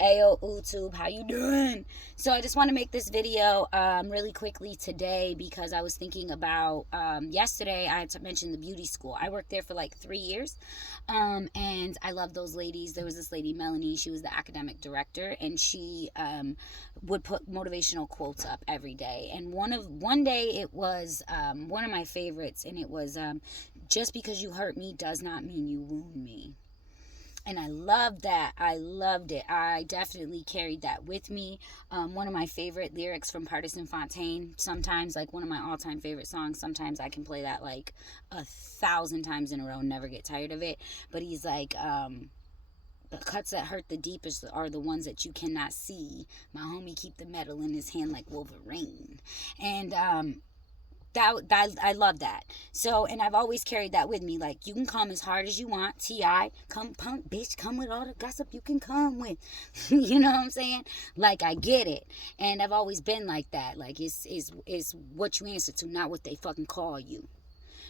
Ayo YouTube, how you doing? So I just want to make this video really quickly today because I was thinking about yesterday. I had to mention the beauty school. I worked there for like 3 years, and I love those ladies. There was this lady, Melanie. She was the academic director, and she would put motivational quotes up every day. And one day it was one of my favorites, and it was just because you hurt me does not mean you wound me. And I loved that. I loved it. I definitely carried that with me. One of my favorite lyrics from Partisan Fontaine. Sometimes, like one of my all-time favorite songs. Sometimes I can play that like 1,000 times in a row and never get tired of it. But he's like, the cuts that hurt the deepest are the ones that you cannot see. My homie keep the metal in his hand like Wolverine. And that I love that. So, and I've always carried that with me. Like, you can come as hard as you want. Ti, come punk bitch, come with all the gossip you can come with. You know what I'm saying? Like, I get it, and I've always been like that. Like, it's what you answer to, not what they fucking call you.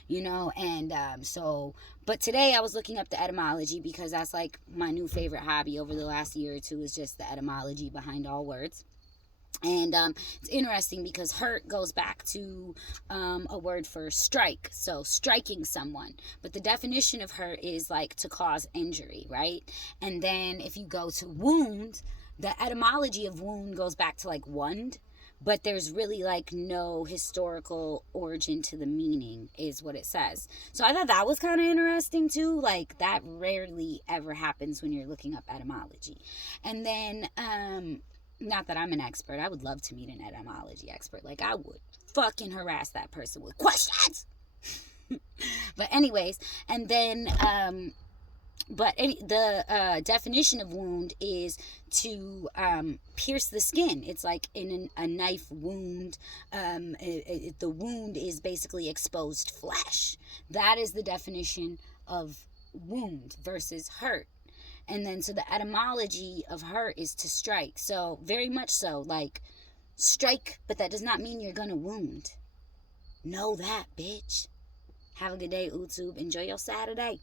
You know, and so, but today I was looking up the etymology because that's like my new favorite hobby over the last year or two, is just the etymology behind all words. And it's interesting because hurt goes back to a word for strike, so striking someone. But the definition of hurt is like to cause injury, right? And then if you go to wound, the etymology of wound goes back to like wund, but there's really like no historical origin to the meaning, is what it says. So I thought that was kind of interesting too. Like, that rarely ever happens when you're looking up etymology. And then not that I'm an expert. I would love to meet an etymology expert. Like, I would fucking harass that person with questions. But anyways, and then the definition of wound is to pierce the skin. It's like in a knife wound. The wound is basically exposed flesh. That is the definition of wound versus hurt. And then, so the etymology of hurt is to strike. So, very much so, like, strike, but that does not mean you're gonna wound. Know that, bitch. Have a good day, YouTube. Enjoy your Saturday.